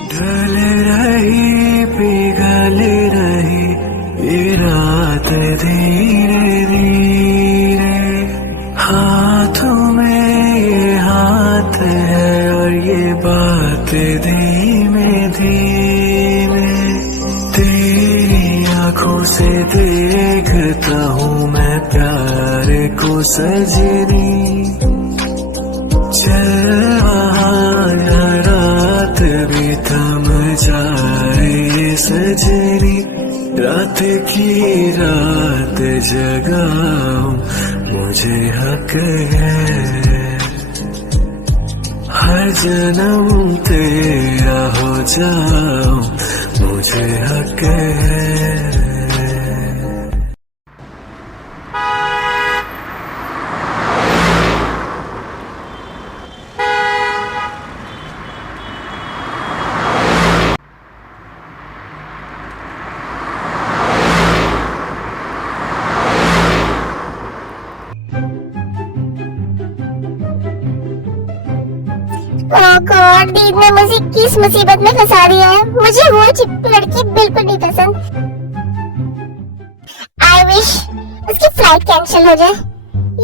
ढल रही पिघल रही ये रात धीरे धीरे, हाथों में ये हाथ है और ये बात धीमे धीमे। तेरी आंखों से देखता हूँ मैं प्यार को सजनी, चल वहाँ रात भी थम जाए सजनी। रात की रात जगाऊं मुझे हक है, हर जन्म तेरा हो जाऊं मुझे हक है। ओह गॉड, दीद ने मुझे किस मुसीबत में फंसा दिया है। मुझे वो लड़की बिल्कुल नहीं पसंद। आई विश उसकी फ्लाइट कैंसिल हो जाए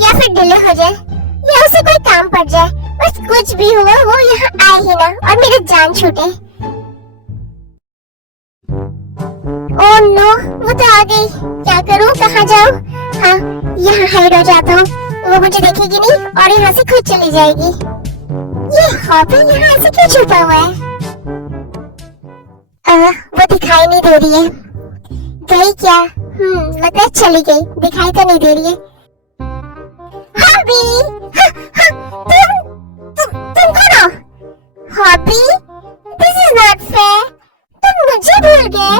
या फिर डिले हो जाए या उसे कोई काम पड़ जाए, बस कुछ भी हुआ वो यहाँ आए ही ना और मेरी जान छूटे। ओह नो, वो तो आ गई। क्या करूँ, कहाँ जाऊँ? हाँ, यहाँ हाइड हो जाता हूँ, वो मुझे देखेगी नहीं और यहाँ से खुद चली जाएगी। ये हॉबी यहाँ ऐसे क्यों छुपा हुआ है? वो दिखाई नहीं दे रही है। गई क्या? लगता है चली गई, दिखाई तो नहीं दे रही है। हॉबी, तुम कौन हो? Hobby, this is not fair. तुम मुझे भूल गए?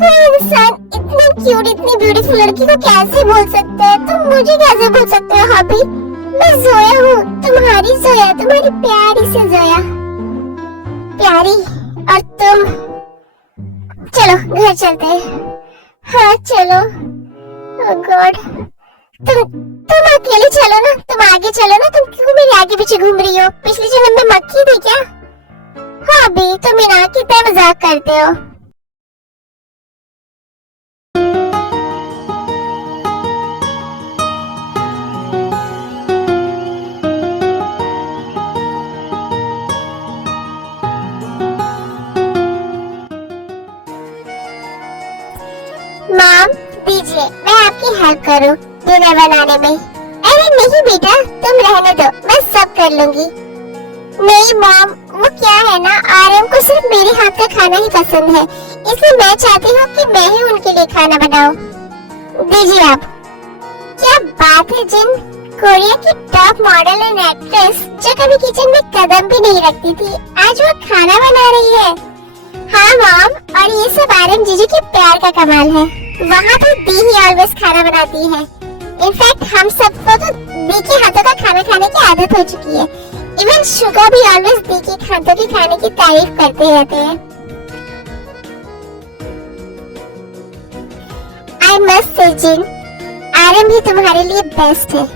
कोई इंसान इतनी क्यूट, इतनी ब्यूटीफुल लड़की को कैसे भूल सकता है? तुम मुझे कैसे भूल सकते हो हॉबी? मैं जोया हूँ, तुम्हारी जोया, तुम्हारी प्यारी से जोया। प्यारी और तुम। चलो घर चलते हैं। हाँ चलो। ओह गॉड, तुम अकेले चलो ना, तुम आगे चलो ना। तुम क्यों मेरे आगे पीछे घूम रही हो? पिछले जन्म में मक्खी थी क्या? हाँ भी, तुम इना कितना मजाक करते हो। मॉम दीजिए, मैं आपकी हेल्प करूं डिनर बनाने में। अरे नहीं बेटा, तुम रहने दो, मैं सब कर लूंगी। नहीं मॉम, वो क्या है ना, आर्यन को सिर्फ मेरे हाथ का खाना ही पसंद है, इसलिए मैं चाहती हूँ कि मैं ही उनके लिए खाना बनाऊं। दीजिए आप। क्या बात है जिन, कोरिया की टॉप मॉडल एंड एक्ट्रेस जो कभी किचन में कदम भी नहीं रखती थी, आज वो खाना बना रही है। हाँ मॉम, और ये सब आर्यन जीजू के प्यार का कमाल है। वहाँ पर दी ही ऑलवेज खाना बनाती है। इनफैक्ट हम सबको तो दी के हाथों का खाना खाने की आदत हो चुकी है। इवन शुगा भी ऑलवेज दी के हाथों के खाने की तारीफ करते रहते हैं। आई मस्ट से जिन, आर्यन भी तुम्हारे लिए बेस्ट है।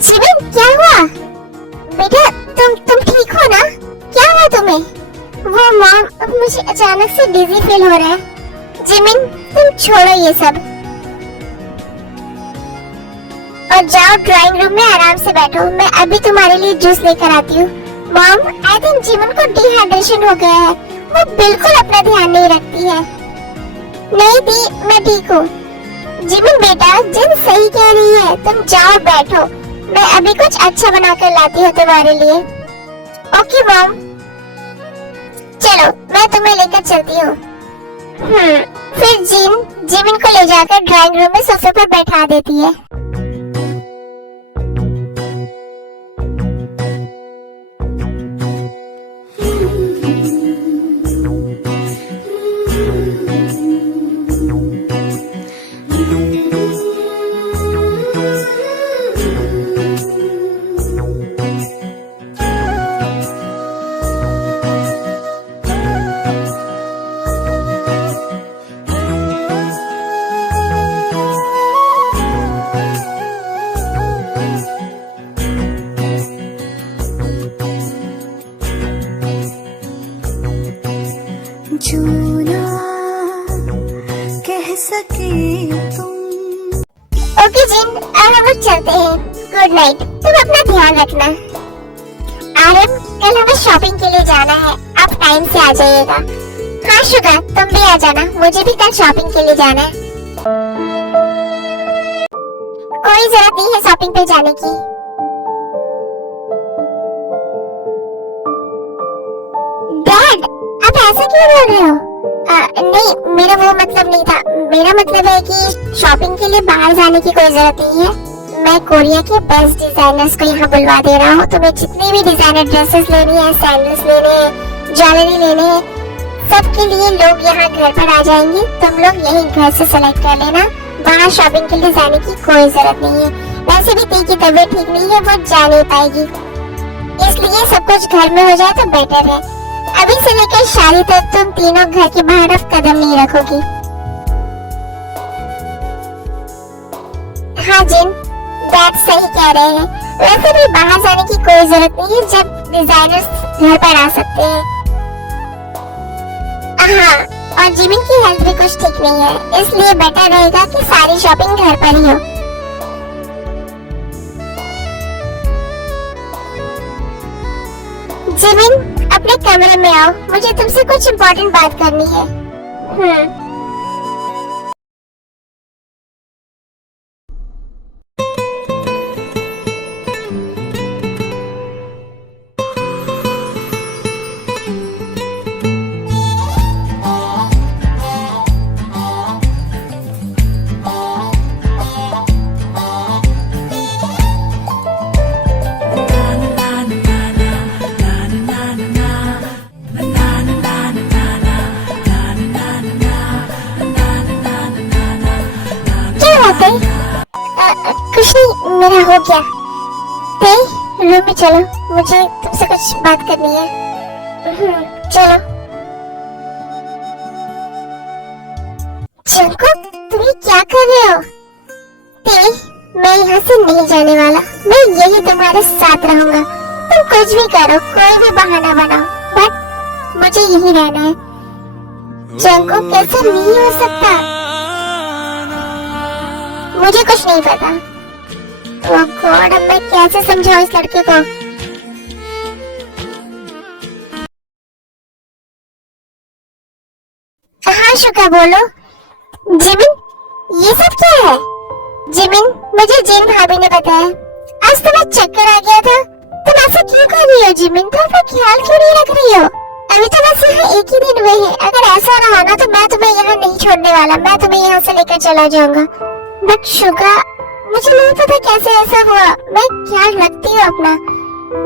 जिमिन क्या हुआ? बेटा तुम ठीक हो ना? क्या हुआ तुम्हें? वो मॉम, अब मुझे अचानक से डिजी फील हो रहा है। जिमिन तुम छोड़ो ये सब और जाओ ड्राइंग रूम में आराम से बैठो, मैं अभी तुम्हारे लिए जूस लेकर आती हूँ। मॉम, आई थिंक जिमिन को डिहाइड्रेशन हो गया है, वो बिल्कुल अपना ध्यान नहीं रखती है। नहीं दी, मैं ठीक हूँ। जिमिन बेटा, जिन सही कह रही है, तुम जाओ बैठो, मैं अभी कुछ अच्छा बनाकर लाती हूँ तुम्हारे लिए। ओके मॉम, चलो मैं तुम्हें लेकर चलती हूँ। फिर जिमिन को ले जाकर ड्राइंग रूम में सोफे पर बैठा देती है। सकी तुम। ओके जिन, अब हम लोग चलते हैं। गुड नाइट, तुम अपना ध्यान रखना। आरएम, कल हमें शॉपिंग के लिए जाना है, आप टाइम से आ जाइएगा। हाँ शुगा, तुम भी आ जाना, मुझे भी कल शॉपिंग के लिए जाना है। कोई जरूरत नहीं है शॉपिंग पे जाने की। डैड, आप ऐसा क्यों बोल रहे हो? नहीं, मेरा वो मतलब नहीं था। मेरा मतलब है कि शॉपिंग के लिए बाहर जाने की कोई जरूरत नहीं है। मैं कोरिया के बेस्ट डिजाइनर्स को यहाँ बुलवा दे रहा हूँ। तुम्हें जितनी भी डिजाइनर ड्रेसेस लेनी है, सैंडल्स लेने हैं, ज्वेलरी लेने हैं, सबके लिए लोग यहाँ घर पर आ जाएंगे। तुम लोग यही घर से सेलेक्ट कर लेना, बाहर शॉपिंग के लिए जाने की कोई जरूरत नहीं है। वैसे भी ती की तबीयत ठीक नहीं है, वो जा नहीं पाएगी, इसलिए सब कुछ घर में हो जाए तो बेटर है। अभी से लेकर शादी तक तुम तीनों घर के बाहर अब कदम नहीं रखोगी। हाँ जिन, डैड सही कह रहे हैं। वैसे भी बाहर जाने की कोई जरूरत नहीं है जब डिजाइनर्स घर पर आ सकते हैं। हाँ, और जिमिन की हेल्थ भी कुछ ठीक नहीं है, इसलिए बेटर रहेगा कि सारी शॉपिंग घर पर ही हो। जिमिन, अपने कमरे में आओ, मुझे तुमसे कुछ इम्पोर्टेंट बात करनी है। कुछ नहीं, मेरा हो गया। रूम में चलो, मुझे तुमसे कुछ बात करनी है। चलो। जंकुक, तुम ये क्या कर रहे हो? मैं यहाँ से नहीं जाने वाला, मैं यही तुम्हारे साथ रहूंगा। तुम कुछ भी करो, कोई भी बहाना बनाओ, बट मुझे यही रहना है। जंकुक, कैसे नहीं हो सकता? मुझे कुछ नहीं पता। ओह गॉड, अब मैं कैसे समझाऊं इस लड़के को? हाँ शुका, बोलो। जिमिन, ये सब क्या है? जिमिन, मुझे जिन भाभी ने बताया आज तुम्हें चक्कर आ गया था। तुम ऐसा क्यों कर रही हो जिमिन? तुम अपना ख्याल क्यों नहीं रख रही हो? अभी तो बस यहाँ एक ही दिन हुए हैं। अगर ऐसा रहा ना तो मैं तुम्हें यहाँ नहीं छोड़ने वाला, मैं तुम्हें यहाँ से लेकर चला जाऊंगा। बट शुगा, मुझे नहीं पता कैसे ऐसा हुआ। मैं ख्याल रखती हूँ अपना।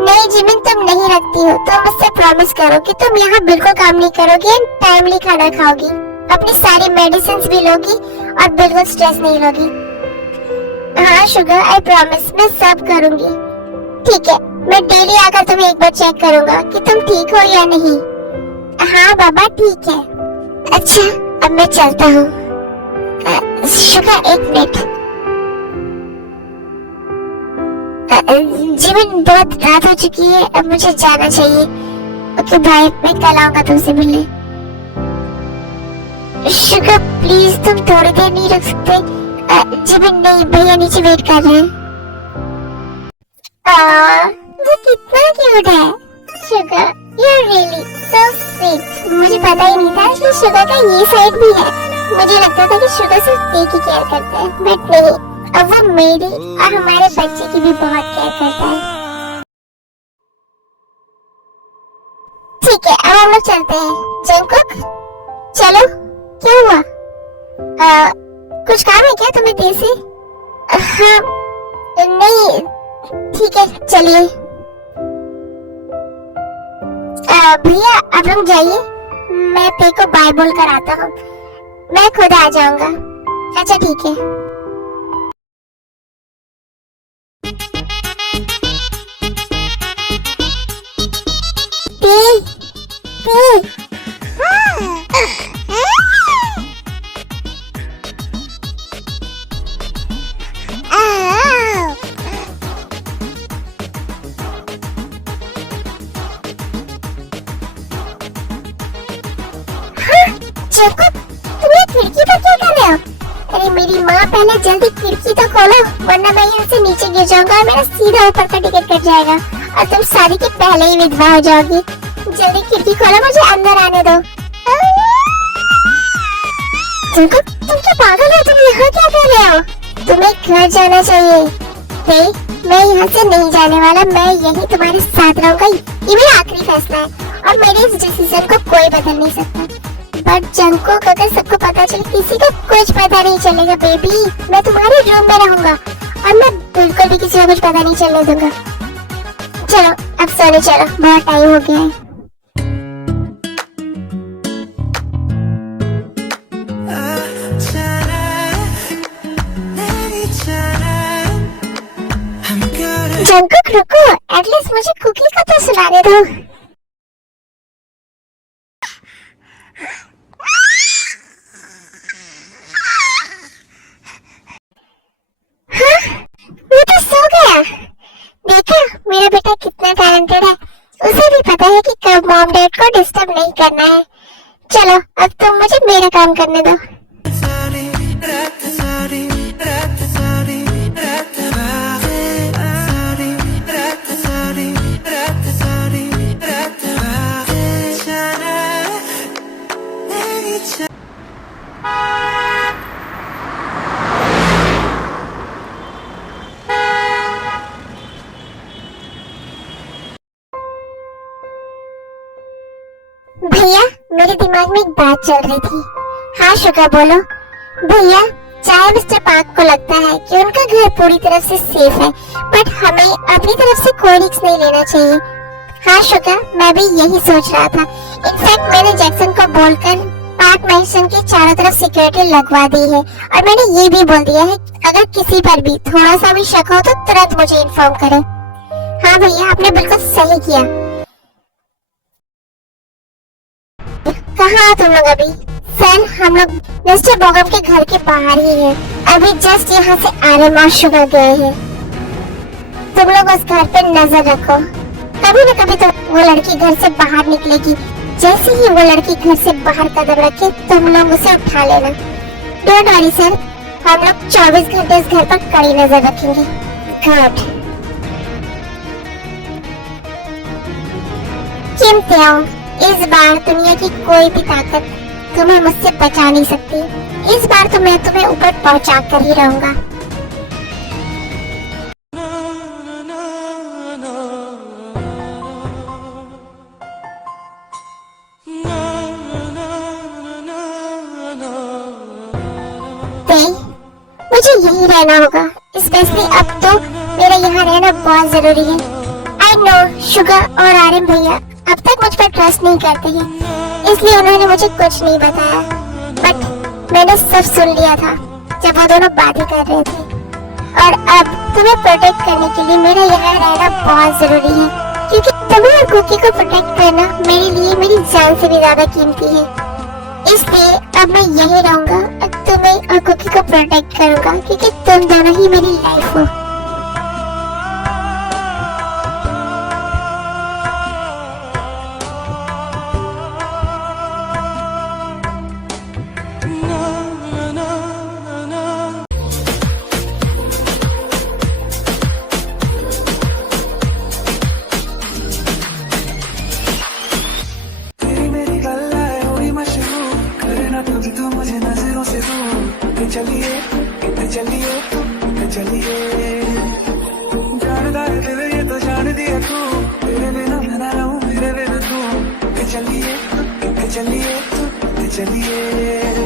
नहीं जिमिन, तुम नहीं रखती हो। तुम मुझसे प्रॉमिस करो कि तुम यहाँ बिल्कुल काम नहीं करोगी, टाइमली खाना खाओगी, अपनी सारी मेडिसिन भी लोगी और बिल्कुल स्ट्रेस नहीं लोगी। हाँ शुगर, आई प्रॉमिस, मैं सब करूंगी। ठीक है, मैं डेली आकर तुम्हें एक बार चेक करूंगा कि तुम ठीक हो या नहीं। हाँ बाबा, ठीक है। अच्छा, अब मैं चलता हूँ। शुगर, एक मिनट। जिमिन, बहुत रात हो चुकी है, अब मुझे जाना चाहिए। ओके बाय, मैं कल आऊंगा तुमसे मिलने। शुगर प्लीज, तुम थोड़ी देर नहीं रख सकते? जिमिन, नहीं, भैया नीचे वेट कर रहे हैं। वो कितना क्यूट है। Sugar, you are really so sweet. मुझे पता ही नहीं था कि शुगर का ये साइड भी है। मुझे लगता था कि शुगर सिर्फ एक ही केयर करता है, बट नहीं, अब वो मेरी और हमारे बच्चे की भी बहुत केयर करता है। ठीक है, अब हम लोग चलते हैं। जंकुक, चलो। क्या हुआ? कुछ काम है क्या तुम्हें देर से? हाँ, नहीं, ठीक है, चलिए। भैया, आप लोग जाइए, मैं पे को बाय बोल कर आता हूँ। मैं खुद आ जाऊंगा। अच्छा ठीक है। जंकुक, तुम ये खिड़की पर क्या कर रहे हो? मेरी माँ, पहले जल्दी खिड़की तो खोलो, वरना मैं यहाँ से नीचे गिर जाऊंगा और मेरा सीधा ऊपर का टिकट कट जाएगा और तुम शादी के पहले ही विधवा हो जाओगी। जल्दी खिड़की खोलो, मुझे अंदर आने दो। तुम क्या पागल हो? तुम यहाँ क्या कर रहे हो? तुम्हें घर जाना चाहिए। मैं यहाँ से नहीं जाने वाला, मैं यही तुम्हारे साथ रहूंगा। ये मेरा आखिरी फैसला है और मेरे इस डिसीजन को कोई बदल नहीं सकता। बट जंगकुक, अगर सबको पता चले, किसी को कुछ पता नहीं चलेगा बेबी। मैं तुम्हारे रूम में रहूंगा और मैं बिल्कुल भी किसी को कुछ पता नहीं चलने दूंगा। चलो अब सोने चलो, बहुत टाइम हो गया है। जंगकुक रुको, एटलीस्ट मुझे कुकी को तो सुलाने दो। हाँ, वो तो सो गया। देखा मेरा बेटा कितना टैलेंटेड है। उसे भी पता है कि कब मॉम डैड को डिस्टर्ब नहीं करना है। चलो अब तुम मुझे मेरा काम करने दो। भैया, मेरे दिमाग में एक बात चल रही थी। हाँ शुगा, बोलो। भैया, चाहे मिस्टर पार्क को लगता है कि उनका घर पूरी तरफ से सेफ है, बट हमें अपनी तरफ से कोई रिस्क नहीं लेना चाहिए। हाँ शुगा, मैं भी यही सोच रहा था। इनफैक्ट मैंने जैक्सन को बोलकर पार्क मैंशन के चारों तरफ सिक्योरिटी लगवा दी है और मैंने ये भी बोल दिया है अगर किसी पर भी थोड़ा सा भी शक हो तो तुरंत मुझे इन्फॉर्म करें। हाँ भैया, आपने बिल्कुल सही किया। कहाँ तुम लोग अभी? सर, हम लोग मिस्टर बोगम के घर के बाहर ही हैं। अभी जस्ट यहाँ से आरएम और शुगर गए हैं। तुम लोग उस घर पे नजर रखो, कभी न कभी तो वो लड़की घर से बाहर निकलेगी। जैसे ही वो लड़की घर से बाहर कदम रखे, तुम लोग उसे उठा लेना। डोंट वरी सर, हम लोग 24 घंटे इस घर पर कड़ी नजर रखेंगे। गुड। किम त्याओ, इस बार दुनिया की कोई भी ताकत तुम्हें मुझसे बचा नहीं सकती। इस बार तो मैं तुम्हें ऊपर पहुंचा कर ही रहूंगा। मुझे यही रहना होगा, स्पेशली अब तो मेरा यहाँ रहना बहुत जरूरी है। आई नो शुगर और आर्यन भैया अब तक मुझ पर ट्रस्ट नहीं करते हैं, इसलिए उन्होंने मुझे कुछ नहीं बताया। बट मैंने सब सुन लिया था जब वो दोनों बातें कर रहे थे। और अब तुम्हें प्रोटेक्ट करने के लिए मेरा यहाँ रहना बहुत जरूरी है, क्योंकि तुम्हें और कुकी को प्रोटेक्ट करना मेरे लिए मेरी जान से भी ज्यादा कीमती है। इसलिए अब मैं यही रहूंगा और तुम्हें और कुकी को प्रोटेक्ट करूंगा, क्योंकि तुम दोनों ही मेरी लाइफ हो। चलिए जानदा है दिल ये तो जान दिया तू, तेरे बिना मैं ना रहूं मेरे बिना तू। चलिए चलिए चलिए